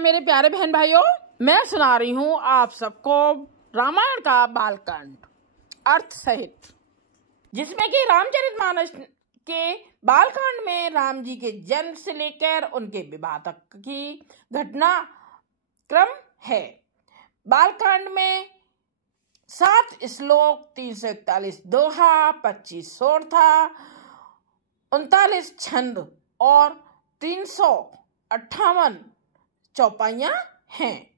प्रणाम मेरे प्यारे बहन भाइयों। मैं सुना रही हूँ आप सबको रामायण का बालकांड अर्थ सहित, जिसमें कि रामचरितमानस के बालकांड में राम जी के जन्म से लेकर उनके विवाह तक की घटना क्रम है। बालकांड में 7 श्लोक, 341 दोहा, 25 सोरठा, 39 छंद और 358 चौपाइयां हैं।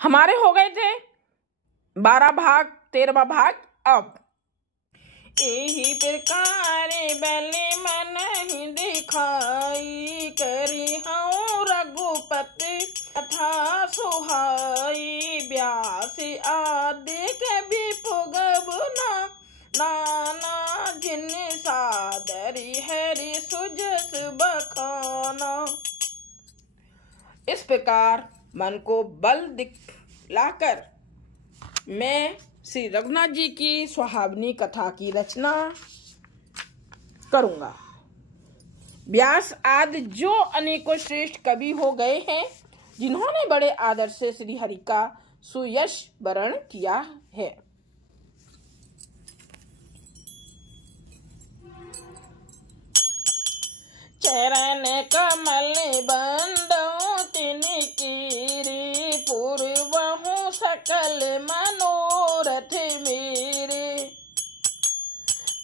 हमारे हो गए थे 12 भाग, 13वां भाग। अब यही प्रकार बले मन ही दिखाई, करी हूँ रघुपति कथा सुहाई, व्यास आदि कभी पुगब नाना, जिन सादरी हरि सुजस बखाना। इस प्रकार मन को बल दिखलाकर मैं श्री रघुनाथ जी की सुहावनी कथा की रचना करूंगा। व्यास आदि जो अनेकों श्रेष्ठ कवि हो गए हैं, जिन्होंने बड़े आदर से श्री हरि का सुयश वरण किया है। चरण कमल बंदो तिन कीरी, पूर्वहु सकल मनोरथ मेरे,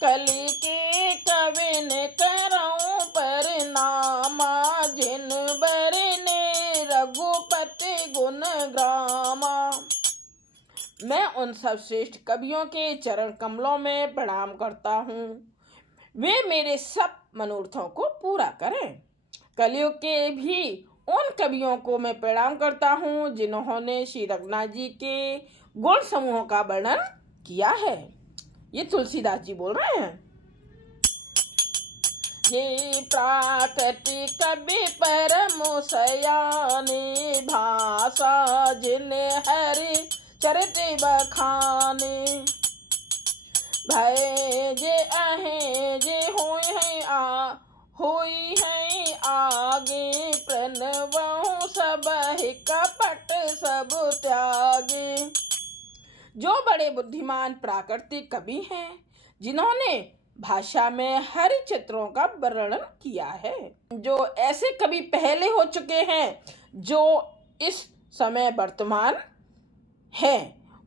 कलि के कविन करऊं परनामा, जिन बरने रघुपति गुण ग्रामा। मैं उन सब श्रेष्ठ कवियों के चरण कमलों में प्रणाम करता हूँ, वे मेरे सब मनोरथों को पूरा करें। कलियुग के भी उन कवियों को मैं प्रणाम करता हूँ, जिन्होंने श्री रघुनाथ जी के गुण समूहों का वर्णन किया है। ये तुलसीदास जी बोल रहे हैं। ये प्राकृति कवि परम सयाने, भाषा जिन हरि चरित बखाने, भय जे अहे जे होई है आगे, प्रणवहु सब कपट सब त्यागे। जो बड़े बुद्धिमान प्राकृतिक कवि हैं, जिन्होंने भाषा में हरि चित्रों का वर्णन किया है, जो ऐसे कवि पहले हो चुके हैं, जो इस समय वर्तमान हैं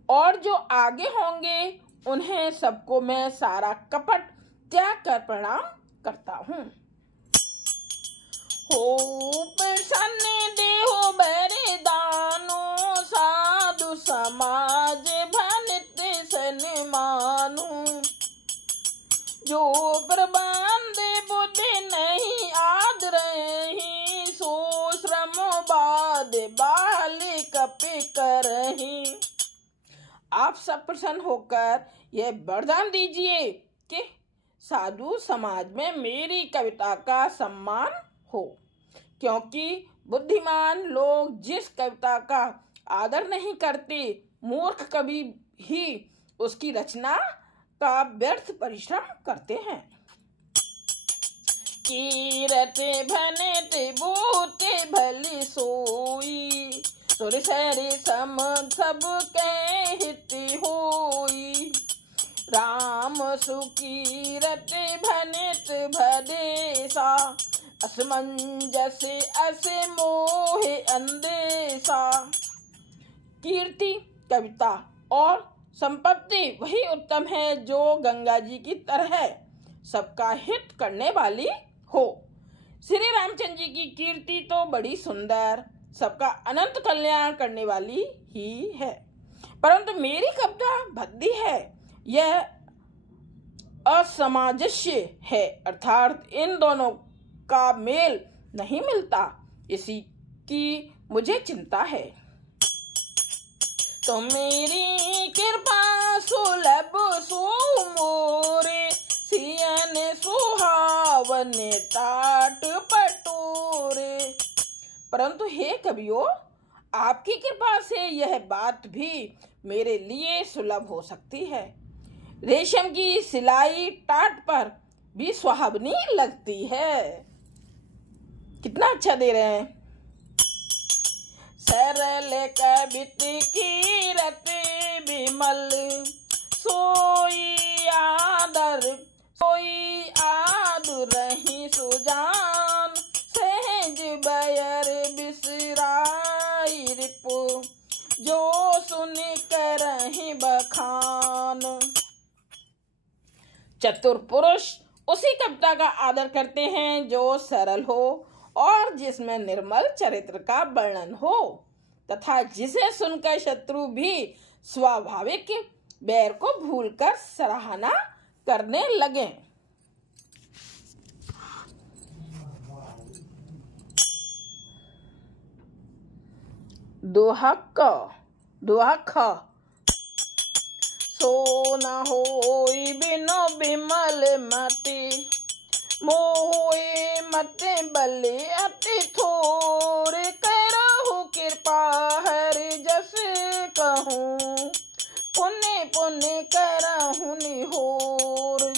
और जो आगे होंगे, उन्हें सबको मैं सारा कपट त्याग कर प्रणाम करता हूँ। हो प्रसन्न देहो बरदानो, साधु समाज भनित सन्मानु, जो प्रबंध बुद्धि नहीं आदरही, सो श्रम बाद बाल कपि करही। आप सब प्रसन्न होकर यह वरदान दीजिए कि साधु समाज में मेरी कविता का सम्मान हो, क्योंकि बुद्धिमान लोग जिस कविता का आदर नहीं करते, मूर्ख कवि ही उसकी रचना का व्यर्थ परिश्रम करते हैं। कीरत भनत बूत भली सोई, सुर सरि सम सब के हित होई, राम सुकीरत भनित भदेसा, असमंजस अस मोह अंदेशा। कीर्ति, कविता और संपत्ति वही उत्तम है जो गंगा जी की तरह सबका हित करने वाली हो। श्री रामचंद्र जी की कीर्ति तो बड़ी सुंदर, सबका अनंत कल्याण करने वाली ही है, परंतु मेरी कविता भद्दी है, यह असमंजस्य है, अर्थात इन दोनों का मेल नहीं मिलता, इसी की मुझे चिंता है। तो मेरी कृपा सुलभ सो मोरे, सियन सुहावन टाट पटोरे। परंतु हे कवियों, आपकी कृपा से यह बात भी मेरे लिए सुलभ हो सकती है। रेशम की सिलाई टाट पर भी सुहावनी लगती है। कितना अच्छा दे रहे हैं। सरल कबित कीरत विमल, सोई आदुरहि सुजान, सहज बयर बिसराई रिपु, जो सुन करहि बखान। चतुर पुरुष उसी कविता का आदर करते हैं जो सरल हो और जिसमें निर्मल चरित्र का वर्णन हो, तथा जिसे सुनकर शत्रु भी स्वाभाविक बैर को भूलकर सराहना करने लगे। दोहा ख, सो न होई बिनु बिमल मति, मोहे मत बले अति थोर, करहु कृपा हरि जस कहूँ, पुण्य पुण्य करहु निहोर।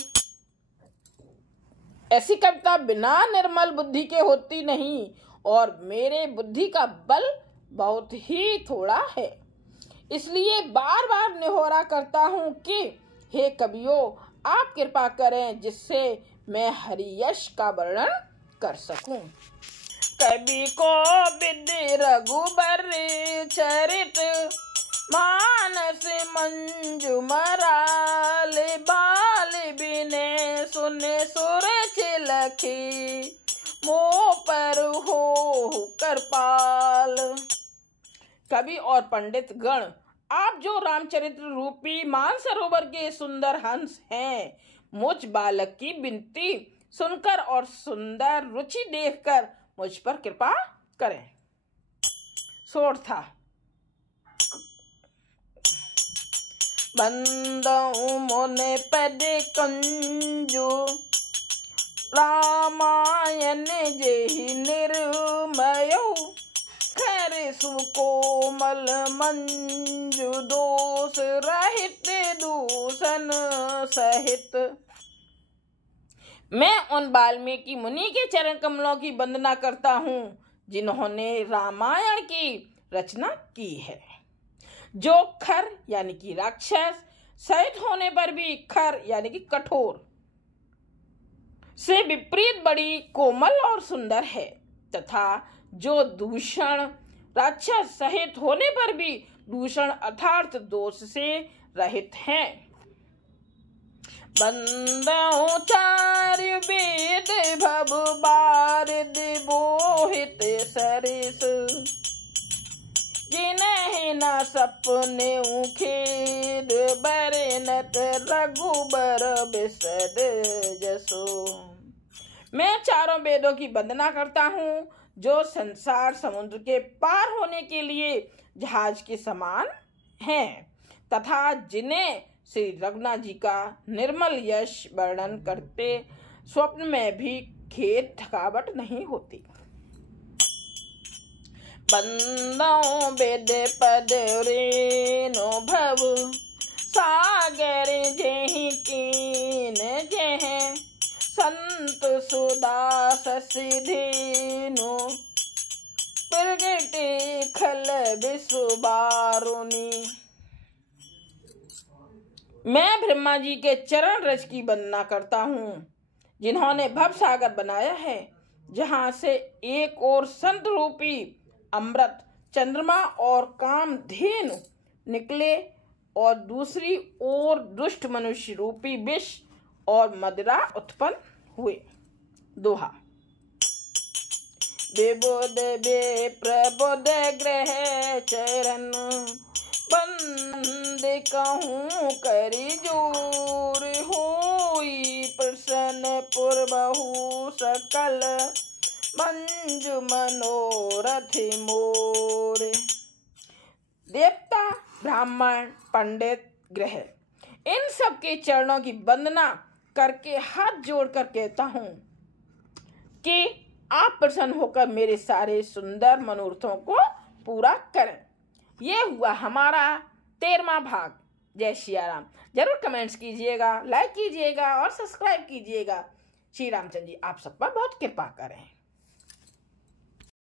ऐसी कविता बिना निर्मल बुद्धि के होती नहीं, और मेरे बुद्धि का बल बहुत ही थोड़ा है, इसलिए बार बार निहोरा करता हूँ कि हे कवियों, आप कृपा करें जिससे मैं हरि यश का वर्णन कर सकूं। कवि को विद रघुबर चरित, मानस मंजू मराल, बाल बिने सुन सुर चिलखी, मोह पर हो कृपाल। कवि और पंडित गण, आप जो रामचरित्र रूपी मानसरोवर के सुंदर हंस हैं, मुझ बालक की विनती सुनकर और सुंदर रुचि देखकर मुझ पर कृपा करें। सोठ था, बंदऊ मोने पद कंजू, रामायण जेहि निर्मयो, खर सुकोमल मंजू, दोष रहित दूषण सहित। मैं उन वाल्मीकि मुनि के चरण कमलों की वंदना करता हूँ जिन्होंने रामायण की रचना की है, जो खर यानी कि राक्षस सहित होने पर भी खर यानी कि कठोर से विपरीत बड़ी कोमल और सुंदर है, तथा जो दूषण राक्षस सहित होने पर भी दूषण अर्थात दोष से रहित हैं। बंदौ चार्य वेद भव बारिद बोहित सरिस, जिन्हें न सपने खेद, बरनत रघुबर बिसर जसो। मैं चारों वेदों की वंदना करता हूँ जो संसार समुद्र के पार होने के लिए जहाज के समान हैं, तथा जिन्हें श्री रघुनाथ जी का निर्मल यश वर्णन करते स्वप्न में भी खेद थकावट नहीं होती। बंदौ वेद पद रेनो भव, सागर जेहि कीन जेह, संत सुदास सिधेनु, प्रगटे खल विसुबारुनी। मैं ब्रह्मा जी के चरण रज की वंदना करता हूँ जिन्होंने भव सागर बनाया है, जहाँ से एक ओर संत रूपी अमृत चंद्रमा और कामधेनु निकले और दूसरी ओर दुष्ट मनुष्य रूपी विष और मदिरा उत्पन्न हुए। दोहा, विबुध प्रबुध ग्रह चरण, बंद कहूँ करी जोर, होई प्रसन्न पुरबहु सकल, मंजु मनोरथ मोर। देवता, ब्राह्मण, पंडित, ग्रह, इन सब के चरणों की वंदना करके हाथ जोड़कर कहता हूँ कि आप प्रसन्न होकर मेरे सारे सुंदर मनोरथों को पूरा करें। ये हुआ हमारा 13वां भाग। जय सिया राम। जरूर कमेंट्स कीजिएगा, लाइक कीजिएगा और सब्सक्राइब कीजिएगा। श्री रामचंद्र जी आप सब पर बहुत कृपा करें।